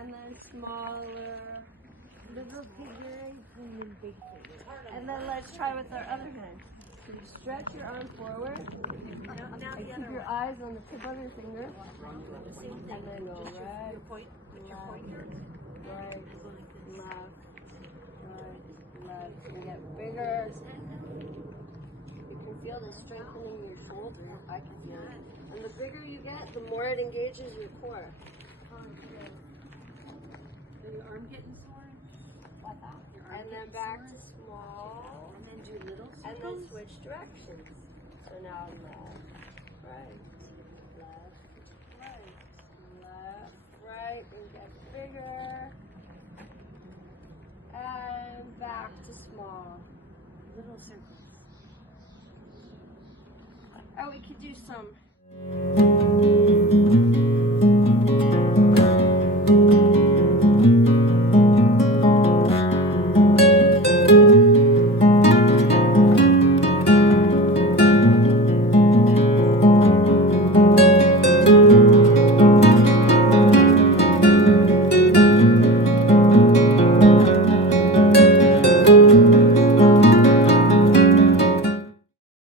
and then smaller, little figures, and then big figures. And then let's try with our other hand. So you stretch your arm forward, and keep your eyes on the tip of your finger, and then go right, left, and get bigger. You can feel the strengthening in your shoulder. I can feel it. And the bigger you get, the more it engages your core. Is your arm getting sore? Like that. And then back to small. And then do little circles? And then switch directions. So now left, right, and get bigger. And back to small. Little circles. And we could do some